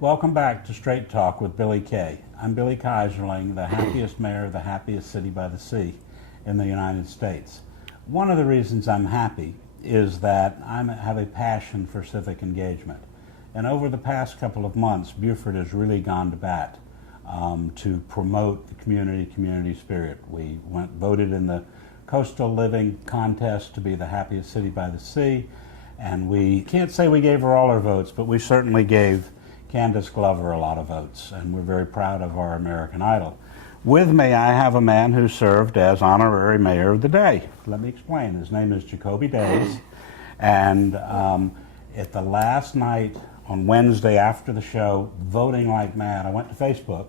Welcome back to Straight Talk with Billy Kay. I'm Billy Keyserling, the happiest mayor of the happiest city by the sea in the United States. One of the reasons I'm happy is that I have a passion for civic engagement. And over the past couple of months, Beaufort has really gone to bat to promote the community spirit. We voted in the Coastal Living Contest to be the happiest city by the sea. And we can't say we gave her all our votes, but we certainly gave Candace Glover a lot of votes, and we're very proud of our American Idol. With me, I have a man who served as honorary mayor of the day. Let me explain. His name is Gecoby Daise, and at the last night on Wednesday after the show, voting like mad, I went to Facebook,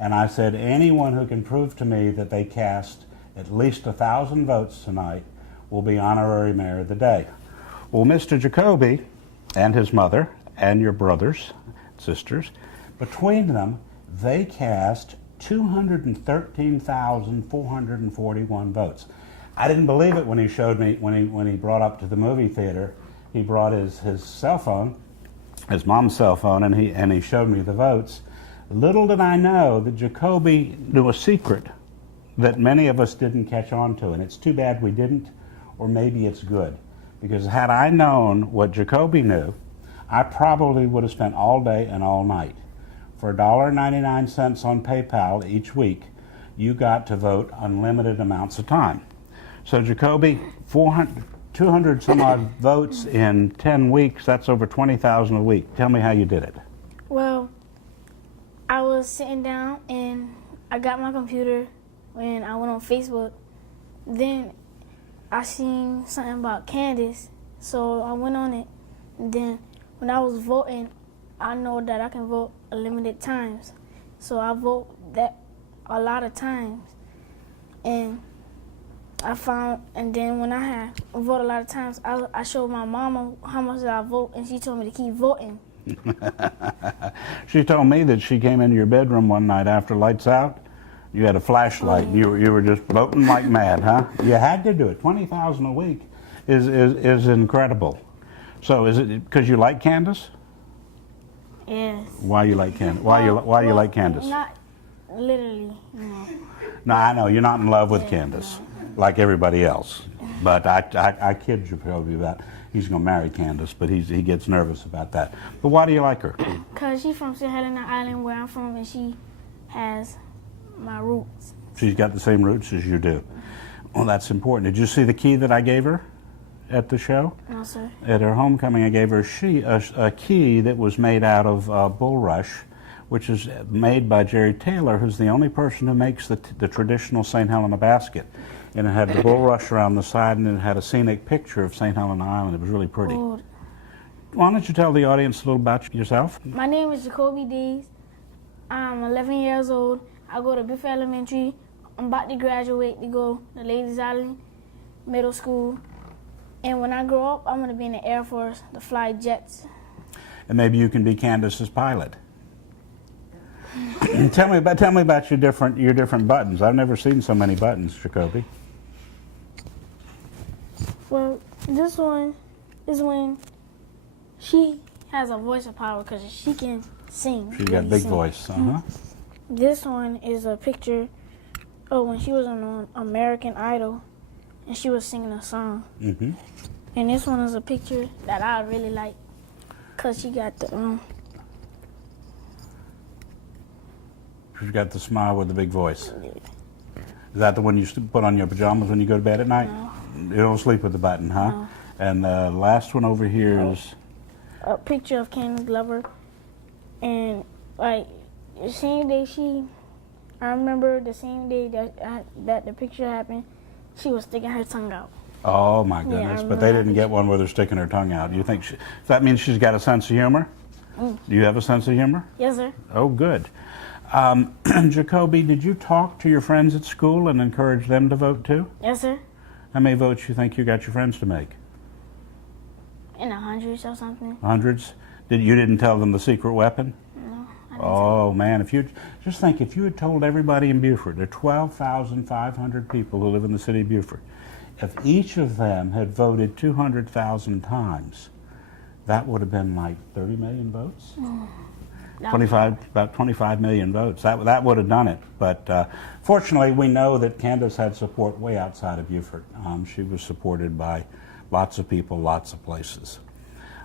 and I said, anyone who can prove to me that they cast at least 1,000 votes tonight will be honorary mayor of the day. Well, Mr. Gecoby and his mother and your brothers, sisters, between them, they cast 213,441 votes. I didn't believe it when he showed me, when he brought up to the movie theater. He brought his cell phone, his mom's cell phone, and he showed me the votes. Little did I know that Gecoby knew a secret that many of us didn't catch on to, and it's too bad we didn't, or maybe it's good. Because had I known what Gecoby knew, I probably would have spent all day and all night. For $1.99 on PayPal each week, you got to vote unlimited amounts of time. So Gecoby, 200 some odd votes in 10 weeks, that's over 20,000 a week. Tell me how you did it. Well, I was sitting down and I got my computer when I went on Facebook. Then I seen something about Candace, so I went on it. And then when I was voting, I know that I can vote limited times. So I vote that a lot of times. And then when I had voted a lot of times, I showed my mama how much I vote, and she told me to keep voting. She told me that she came into your bedroom one night after lights out. You had a flashlight. You were just voting like mad, huh? You had to do it. 20,000 a week is incredible. So is it because you like Candace? Yes. Why you like Candace? Why you like Candace? Not literally, no. No, I know you're not in love with Candace, like everybody else. But I kid you probably about he's going to marry Candace, but he gets nervous about that. But why do you like her? Because she's from St. Helena Island, where I'm from, and she has my roots. She's got the same roots as you do. Well, that's important. Did you see the key that I gave her at the show? No, sir. At her homecoming, I gave her a key that was made out of bulrush, which is made by Jerry Taylor, who's the only person who makes the traditional St. Helena basket. And it had the bulrush around the side, and it had a scenic picture of St. Helena Island. It was really pretty. Oh. Why don't you tell the audience a little about yourself? My name is Gecoby Daise. I'm 11 years old. I go to Beaufort Elementary. I'm about to graduate to go to Ladies Island Middle School. And when I grow up, I'm going to be in the Air Force to fly jets. And maybe you can be Candace's pilot. Tell me about your different buttons. I've never seen so many buttons, Gecoby. Well, this one is when she has a voice of power because she can sing. She's got a big voice. This one is a picture of when she was on American Idol and she was singing a song. And this one is a picture that I really like because she got the She's got the smile with the big voice. Is that the one you put on your pajamas when you go to bed at night? No. You don't sleep with the button, huh? No. And the last one over here is a picture of Candace Glover, and like the same day I remember the same day that the picture happened, she was sticking her tongue out. Oh my goodness! But they didn't get one where they're sticking her tongue out. You think that means she's got a sense of humor? Do you have a sense of humor? Yes, sir. Oh, good. Gecoby, did you talk to your friends at school and encourage them to vote too? Yes, sir. How many votes you think you got your friends to make? In the hundreds or something. Hundreds? You didn't tell them the secret weapon? No. Oh man, if you had told everybody in Beaufort, there are 12,500 people who live in the city of Beaufort, if each of them had voted 200,000 times, that would have been like 30 million votes. About 25 million votes. That would have done it. But fortunately, we know that Candace had support way outside of Beaufort. She was supported by lots of people, lots of places.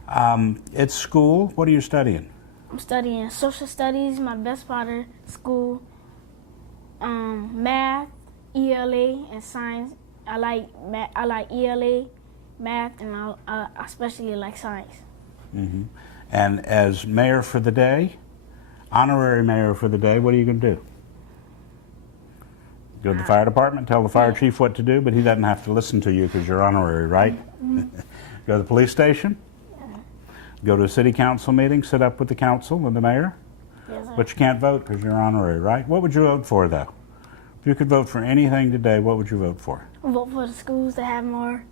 At school, what are you studying? I'm studying social studies, my best part of school, math, ELA, and science. I like ELA, math, and I especially like science. Mm-hmm. And as mayor for the day, honorary mayor for the day, what are you going to do? Go to the fire department, tell the fire chief what to do, but he doesn't have to listen to you because you're honorary, right? Mm-hmm. Go to the police station? Go to a city council meeting, sit up with the council and the mayor? Yes, sir. But you can't vote because you're honorary, right? What would you vote for, though? If you could vote for anything today, what would you vote for? Vote for the schools to have more.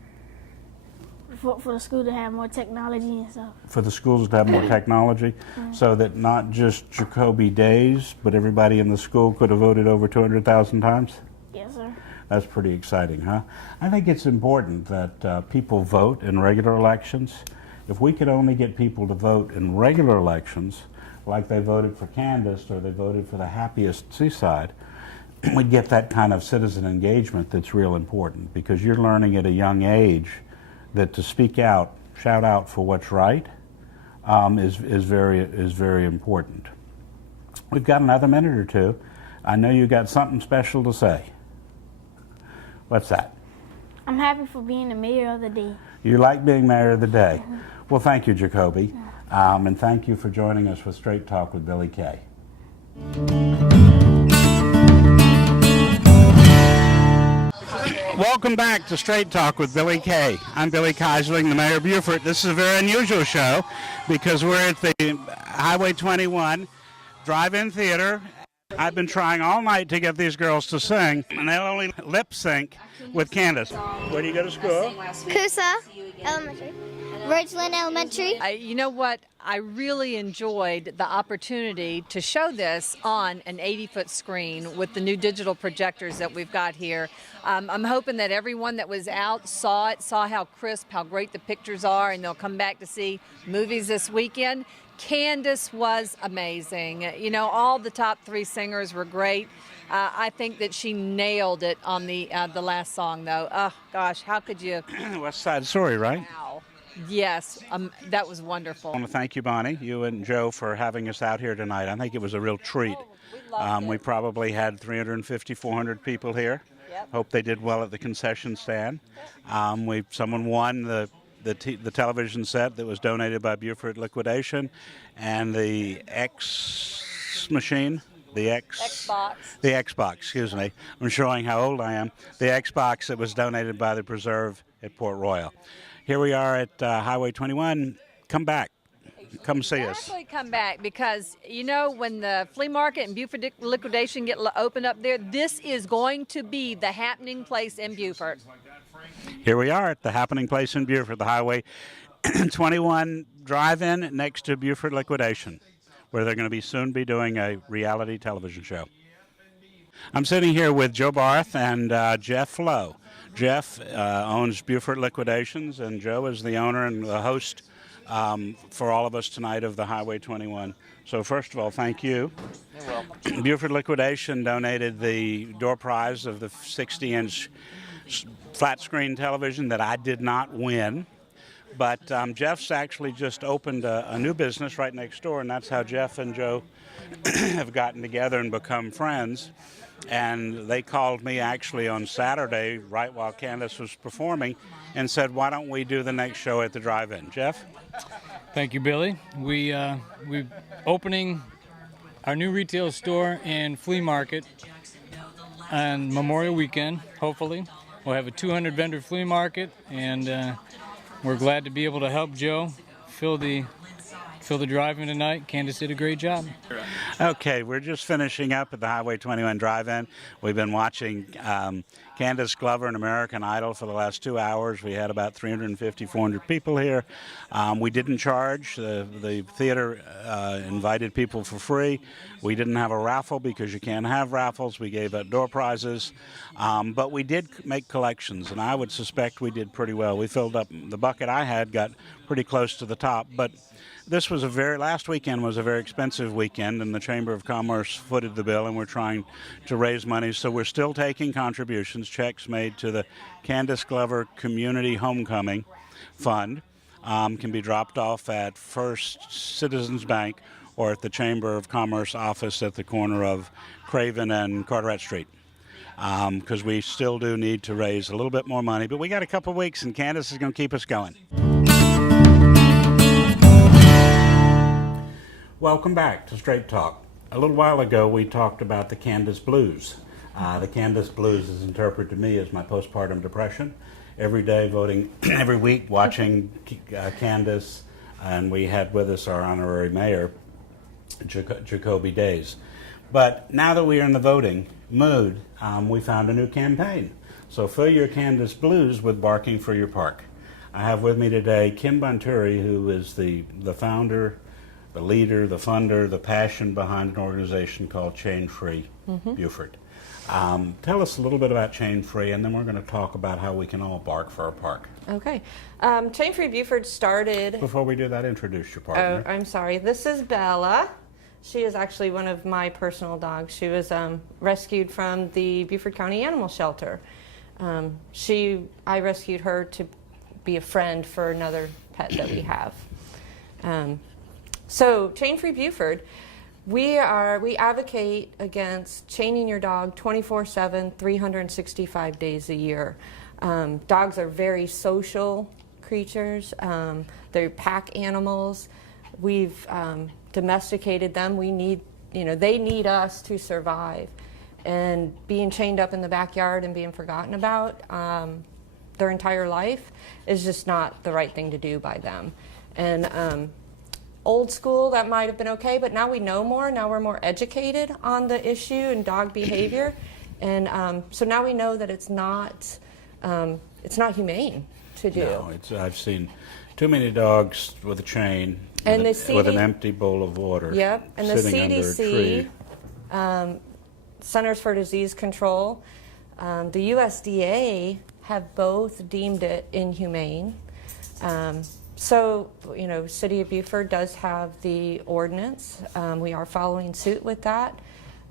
For the school to have more technology and stuff. For the schools to have more technology, so that not just Gecoby Daise, but everybody in the school could have voted over 200,000 times? Yes, sir. That's pretty exciting, huh? I think it's important that people vote in regular elections. If we could only get people to vote in regular elections, like they voted for Candace or they voted for the happiest seaside, we'd get that kind of citizen engagement that's real important, because you're learning at a young age that to speak out, shout out for what's right, is very important. We've got another minute or two. I know you got something special to say. What's that? I'm happy for being the mayor of the day. You like being mayor of the day. Well, thank you, Gecoby, and thank you for joining us with Straight Talk with Billy Kay. Welcome back to Straight Talk with Billy Kay. I'm Billy Keyserling, the mayor of Beaufort. This is a very unusual show because we're at the Highway 21 drive-in theater. I've been trying all night to get these girls to sing, and they'll only lip sync with Candace. Where do you go to school? Coosa Elementary. Ridgeland Elementary. You know what? I really enjoyed the opportunity to show this on an 80-foot screen with the new digital projectors that we've got here. I'm hoping that everyone that was out saw it, saw how crisp, how great the pictures are, and they'll come back to see movies this weekend. Candace was amazing. You know, all the top three singers were great. I think that she nailed it on the last song, though. Oh, gosh, how could you? West Side Story, right? Wow. Yes, that was wonderful. I want to thank you, Bonnie, you and Joe, for having us out here tonight. I think it was a real treat. We probably had 350, 400 people here. Yep. Hope they did well at the concession stand. Someone won the television set that was donated by Beaufort Liquidation, and the X machine. The Xbox, excuse me. I'm showing how old I am. The Xbox that was donated by the Preserve at Port Royal. Here we are at Highway 21. Come back. Come see us. Actually come back, because, you know, when the flea market and Beaufort Liquidation get opened up there, this is going to be the happening place in Beaufort. Here we are at the happening place in Beaufort, the Highway 21 drive-in next to Beaufort Liquidation, where they're going to soon be doing a reality television show. I'm sitting here with Joe Barth and Jeff Lowe. Jeff owns Beaufort Liquidations, and Joe is the owner and the host for all of us tonight of the Highway 21. So first of all, thank you. You're welcome. Beaufort Liquidation donated the door prize of the 60-inch flat screen television that I did not win. But Jeff's actually just opened a new business right next door, and that's how Jeff and Joe have gotten together and become friends. And they called me actually on Saturday, right while Candace was performing, and said, why don't we do the next show at the drive-in? Jeff? Thank you, Billy. We're opening our new retail store and flea market on Memorial Weekend, hopefully. We'll have a 200 vendor flea market, and we're glad to be able to help Joe fill the drive-in tonight. Candace did a great job. Okay, we're just finishing up at the Highway 21 drive-in. We've been watching Candace Glover and American Idol for the last 2 hours. We had about 350, 400 people here. We didn't charge. The theater invited people for free. We didn't have a raffle because you can't have raffles. We gave out door prizes. But we did make collections, and I would suspect we did pretty well. We filled up, the bucket I had got pretty close to the top, but this was last weekend was a very expensive weekend, and the Chamber of Commerce footed the bill, and we're trying to raise money. So we're still taking contributions, checks made to the Candace Glover Community Homecoming Fund. Can be dropped off at First Citizens Bank or at the Chamber of Commerce office at the corner of Craven and Carteret Street. Because we still do need to raise a little bit more money, but we got a couple of weeks, and Candace is going to keep us going. Welcome back to Straight Talk. A little while ago, we talked about the Candace Blues. The Candace Blues is interpreted to me as my postpartum depression. Every day voting, every week watching Candace, and we had with us our honorary mayor, Gecoby Daise. But now that we are in the voting mood, we found a new campaign. So fill your Candace Blues with Barking for Your Park. I have with me today Kim Bonturi, who is the founder, the leader, the funder, the passion behind an organization called Chain Free Beaufort. Tell us a little bit about Chain Free, and then we're going to talk about how we can all bark for our park. Okay. Chain Free Beaufort started... Before we do that, introduce your partner. Oh, I'm sorry. This is Bella. She is actually one of my personal dogs. She was rescued from the Beaufort County Animal Shelter. I rescued her to be a friend for another pet that we have. So Chain Free Beaufort, we advocate against chaining your dog 24/7, 365 days a year. Dogs are very social creatures. They're pack animals. We've domesticated them. They need us to survive. And being chained up in the backyard and being forgotten about their entire life is just not the right thing to do by them. And old school, that might have been okay, but now we know more. Now we're more educated on the issue and dog behavior, and so now we know that it's not humane to do. No, I've seen too many dogs with a chain and with an empty bowl of water. Yep, and the CDC, Centers for Disease Control, the USDA have both deemed it inhumane. So, City of Beaufort does have the ordinance. We are following suit with that.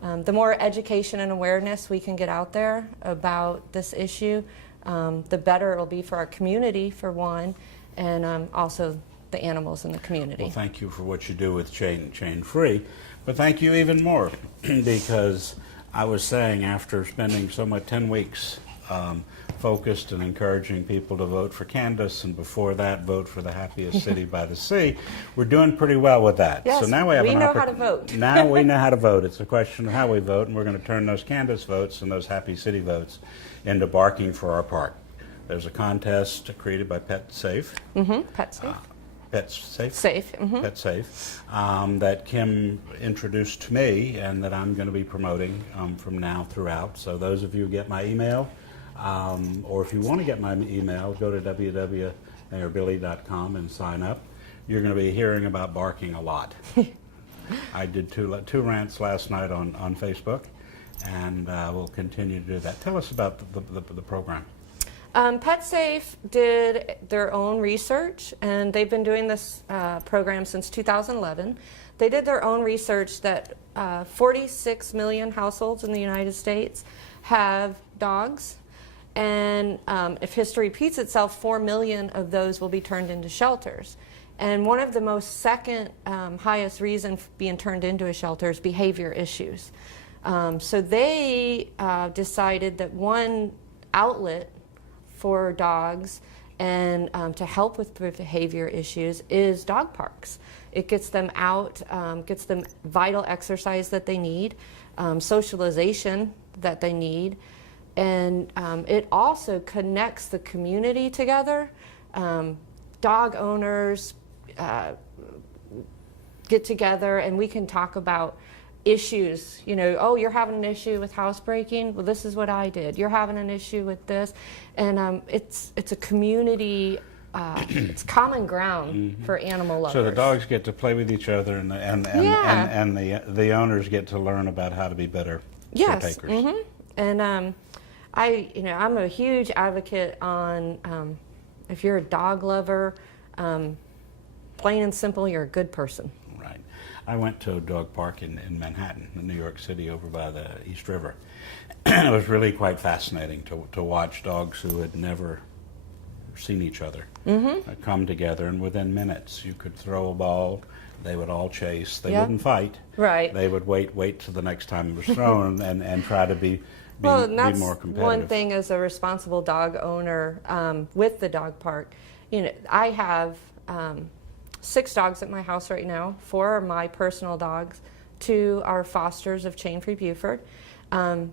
The more education and awareness we can get out there about this issue, the better it will be for our community, for one, and also the animals in the community. Well, thank you for what you do with Chain Free, but thank you even more because I was saying after spending 10 weeks focused and encouraging people to vote for Candace, and before that, vote for the happiest city by the sea. We're doing pretty well with that. Yes, so now we know how to vote. Now we know how to vote. It's a question of how we vote, and we're going to turn those Candace votes and those happy city votes into barking for our park. There's a contest created by Pet Safe. Pet Safe. Pet Safe? Safe. Pet Safe, that Kim introduced to me and that I'm going to be promoting from now throughout. So those of you who get my email, or if you want to get my email, go to www.mayorbilly.com and sign up. You're going to be hearing about barking a lot. I did two rants last night on Facebook, and we'll continue to do that. Tell us about the program. Pet Safe did their own research, and they've been doing this program since 2011. They did their own research that 46 million households in the United States have dogs. And if history repeats itself, 4 million of those will be turned into shelters. And one of the most second highest reason for being turned into a shelter is behavior issues. So they decided that one outlet for dogs and to help with behavior issues is dog parks. It gets them out, gets them vital exercise that they need, socialization that they need, and it also connects the community together. Dog owners get together and we can talk about issues. You know, oh, you're having an issue with housebreaking. Well, this is what I did. You're having an issue with this, and it's a community. It's common ground for animal lovers. So the dogs get to play with each other, and the owners get to learn about how to be better caretakers. And I'm a huge advocate on if you're a dog lover, plain and simple, you're a good person. Right. I went to a dog park in Manhattan, in New York City, over by the East River. It was really quite fascinating to watch dogs who had never seen each other come together, and within minutes you could throw a ball, they would all chase. They wouldn't fight. Right. They would wait till the next time it was thrown and try to be Well, and that's more competitive. one thing as a responsible dog owner with the dog park. You know, I have 6 dogs at my house right now. 4 are my personal dogs. 2 are fosters of Chain Free Beaufort. There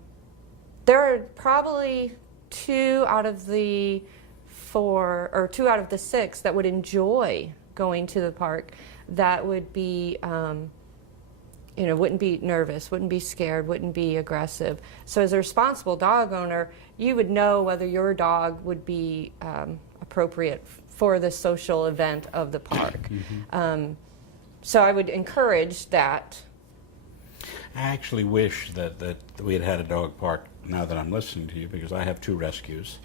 are probably 2 out of the 4 or 2 out of the 6 that would enjoy going to the park. That would be wouldn't be nervous, wouldn't be scared, wouldn't be aggressive. So as a responsible dog owner, you would know whether your dog would be appropriate for the social event of the park. So I would encourage that. I actually wish that we had had a dog park now that I'm listening to you, because I have 2 rescues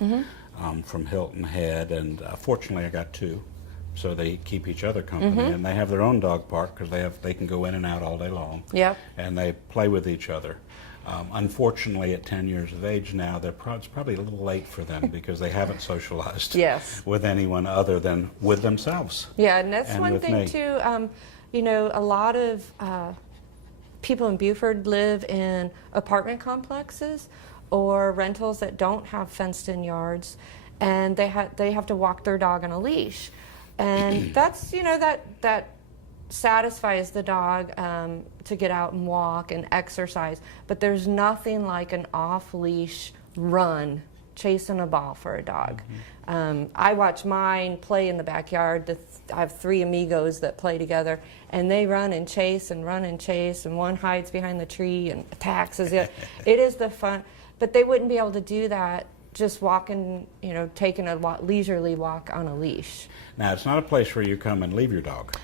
from Hilton Head, and fortunately I got 2. So they keep each other company, and they have their own dog park because they can go in and out all day long. Yep. And they play with each other. Unfortunately, at 10 years of age now, it's probably a little late for them because they haven't socialized with anyone other than with themselves. Yeah, and that's one thing me. too. A lot of people in Beaufort live in apartment complexes or rentals that don't have fenced-in yards, and they have to walk their dog on a leash. And that's, that satisfies the dog to get out and walk and exercise. But there's nothing like an off-leash run, chasing a ball for a dog. I watch mine play in the backyard. I have 3 amigos that play together, and they run and chase, and one hides behind the tree and attacks. It is the fun. But they wouldn't be able to do that just walking, taking a leisurely walk on a leash. Now, it's not a place where you come and leave your dog.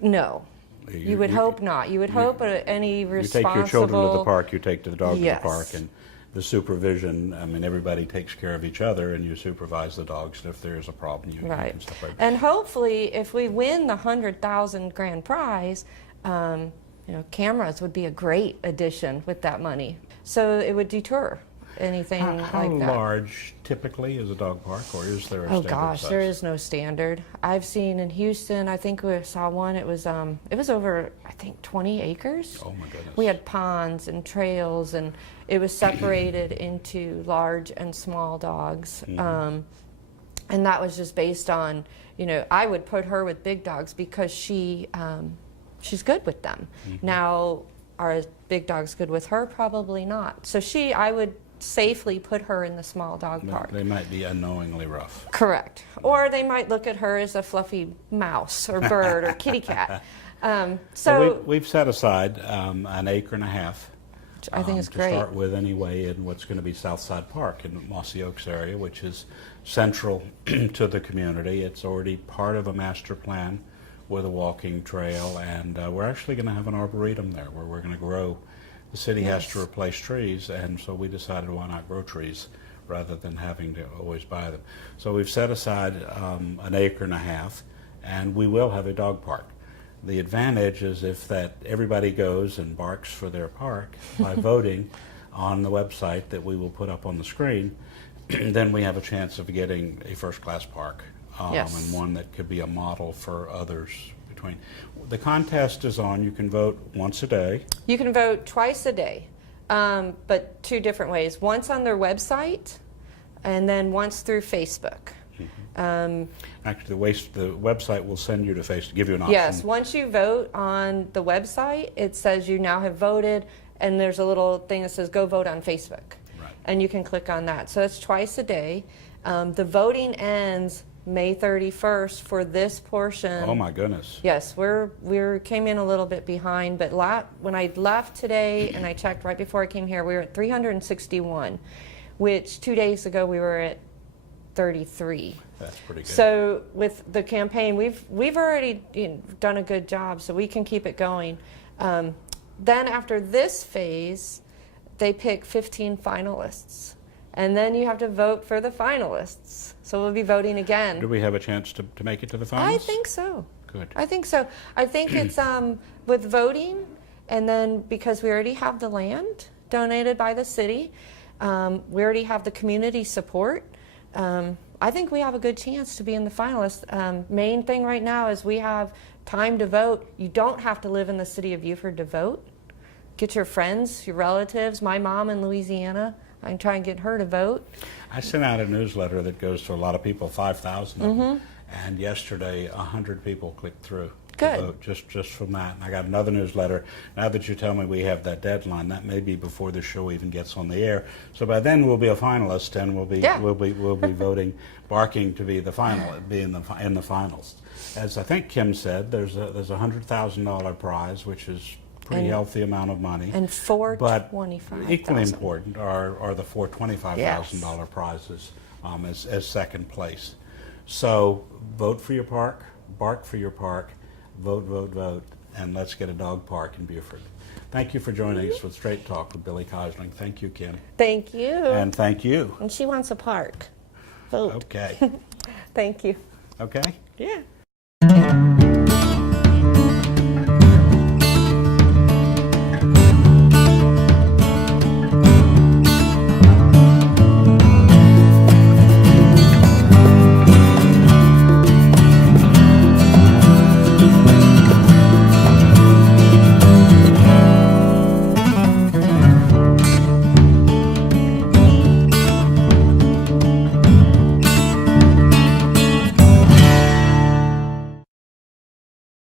No. You would hope not. You would hope any responsible... You take your children to the park, you take the dog to the park, and the supervision, I mean, everybody takes care of each other, and you supervise the dogs, and if there's a problem, you can separate. And hopefully, if we win the $100,000 grand prize, cameras would be a great addition with that money. So it would deter anything like that. How large typically is a dog park, or is there a standard size? There is no standard. I've seen in Houston, I think we saw one, it was over, I think, 20 acres. Oh my goodness. We had ponds and trails, and it was separated into large and small dogs. And that was just based on, I would put her with big dogs because she's good with them. Now, are big dogs good with her? Probably not. So I would safely put her in the small dog park. They might be unknowingly rough. Correct. Or they might look at her as a fluffy mouse or bird or kitty cat. So we've set aside an acre and a half. Which I think is to great. start with anyway, in what's going to be Southside Park in Mossy Oaks area, which is central to the community. It's already part of a master plan with a walking trail, and we're actually going to have an arboretum there where we're going to grow. The city has to replace trees, and so we decided why not grow trees rather than having to always buy them. So we've set aside an acre and a half, and we will have a dog park. The advantage is if everybody goes and barks for their park by voting on the website that we will put up on the screen, then we have a chance of getting a first-class park. And one that could be a model for others between. The contest is on. You can vote once a day. You can vote twice a day, but 2 different ways. Once on their website, and then once through Facebook. Actually, the website will send you to Facebook, give you an option. Yes, once you vote on the website, it says you now have voted, and there's a little thing that says go vote on Facebook. Right. And you can click on that. So it's twice a day. The voting ends May 31st for this portion. Oh my goodness. Yes, we came in a little bit behind, but when I left today and I checked right before I came here, we were at 361, which 2 days ago we were at 33. That's pretty good. So with the campaign, we've already done a good job, so we can keep it going. Then after this phase, they pick 15 finalists. And then you have to vote for the finalists. So we'll be voting again. Do we have a chance to make it to the finals? I think so. Good. I think so. I think it's with voting, and then because we already have the land donated by the city, we already have the community support. I think we have a good chance to be in the finalists. Main thing right now is we have time to vote. You don't have to live in the city of Beaufort to vote. Get your friends, your relatives. My mom in Louisiana, I can try and get her to vote. I sent out a newsletter that goes to a lot of people, 5,000 of them, and yesterday 100 people clicked through Good. to vote just from that. And I got another newsletter. Now that you tell me we have that deadline, that may be before the show even gets on the air. So by then we'll be a finalist, and we'll be voting, barking to be the in the finals. As I think Kim said, there's a $100,000 prize, which is pretty healthy amount of money. And But $425,000. equally important are the four $25,000 prizes as second place. So vote for your park, bark for your park, vote, vote, vote, and let's get a dog park in Beaufort. Thank you for joining us with Straight Talk with Billy Keyserling. Thank you, Kim. Thank you. And thank you. And she wants a park. Vote. Okay. Thank you. Okay? Yeah.